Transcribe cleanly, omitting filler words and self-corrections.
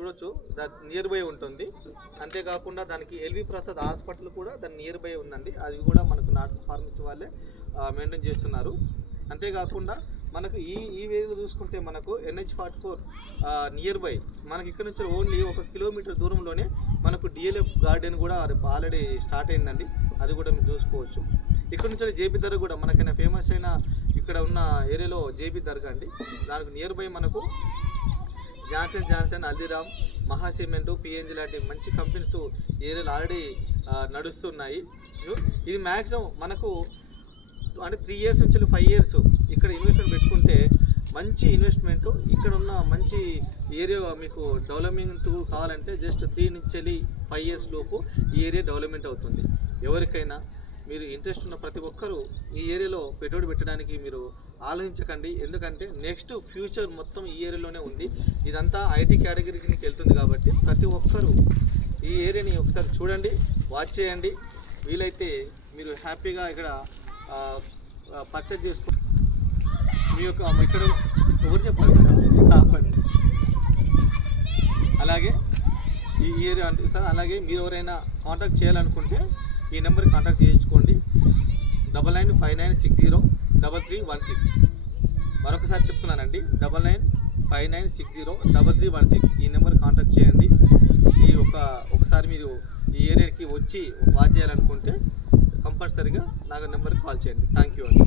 చూడొచ్చు near by ఉంటుంది. అంతేకాకుండా దానికి ఎల్వి ప్రసాద్ హాస్పిటల్ కూడా దాని నియర్ బై ఉందండి. అది కూడా మనకు నాటక ఫార్మసీ వాళ్ళే మెయింటైన్ చేస్తున్నారు. అంతేకాకుండా మనకు ఈ వేలో చూసుకుంటే మనకు NH-44 నియర్ బై మనకి ఇక్కడ నుంచి ఓన్లీ 1 కిలోమీటర్ దూరంలోనే మనకు DLF గార్డెన్ కూడా ఆల్రెడీ స్టార్ట్ అయిందండి. అది కూడా మీరు చూసుకోవచ్చు. ఇక్కడ నుంచి JB దర్గా కూడా మనకైనా ఫేమస్ అయిన ఇక్కడ ఉన్న ఏరియాలో JB దర్గా అండి. దానికి నియర్ బై మనకు జాన్సన్, హల్దీరామ్, మహా సిమెంట్, PNG లాంటి మంచి కంపెనీస్ ఏరియాలో ఆల్రెడీ నడుస్తున్నాయి. ఇది మ్యాక్సిమం మనకు అంటే 3 ఇయర్స్ నుంచి 5 ఇయర్స్ ఇక్కడ ఇన్వెస్ట్మెంట్ పెట్టుకుంటే మంచి ఇన్వెస్ట్మెంట్. ఇక్కడ ఉన్న మంచి ఏరియా మీకు డెవలప్మెంట్ కావాలంటే జస్ట్ 3 నుంచి 5 ఇయర్స్ లోపు ఈ ఏరియా డెవలప్మెంట్ అవుతుంది. ఎవరికైనా మీరు ఇంట్రెస్ట్ ఉన్న ప్రతి ఒక్కరూ ఈ ఏరియాలో పెట్టుబడి పెట్టడానికి మీరు ఆలోచించకండి. ఎందుకంటే నెక్స్ట్ ఫ్యూచర్ మొత్తం ఈ ఏరియాలోనే ఉంది. ఇదంతా IT కేటగిరీకి వెళ్తుంది కాబట్టి ప్రతి ఒక్కరూ ఈ ఏరియాని ఒకసారి చూడండి, వాచ్ చేయండి. వీలైతే మీరు హ్యాపీగా ఇక్కడ పర్చేజ్ చేసుకో. మీ యొక్క ఇక్కడ ఎవరు చెప్పాలి అలాగే ఈ ఏరియా అంటే సార్. అలాగే మీరు ఎవరైనా కాంటాక్ట్ చేయాలనుకుంటే ఈ నెంబర్కి కాంటాక్ట్ చేయించుకోండి. 9959603316. మరొకసారి చెప్తున్నానండి, 9959603316. ఈ నెంబర్ కాంటాక్ట్ చేయండి. ఒకసారి మీరు ఈ ఏరియాకి వచ్చి వాచ్ చేయాలనుకుంటే కంపల్సరీగా నాకు నెంబర్కి కాల్ చేయండి. థ్యాంక్ యూ అండి.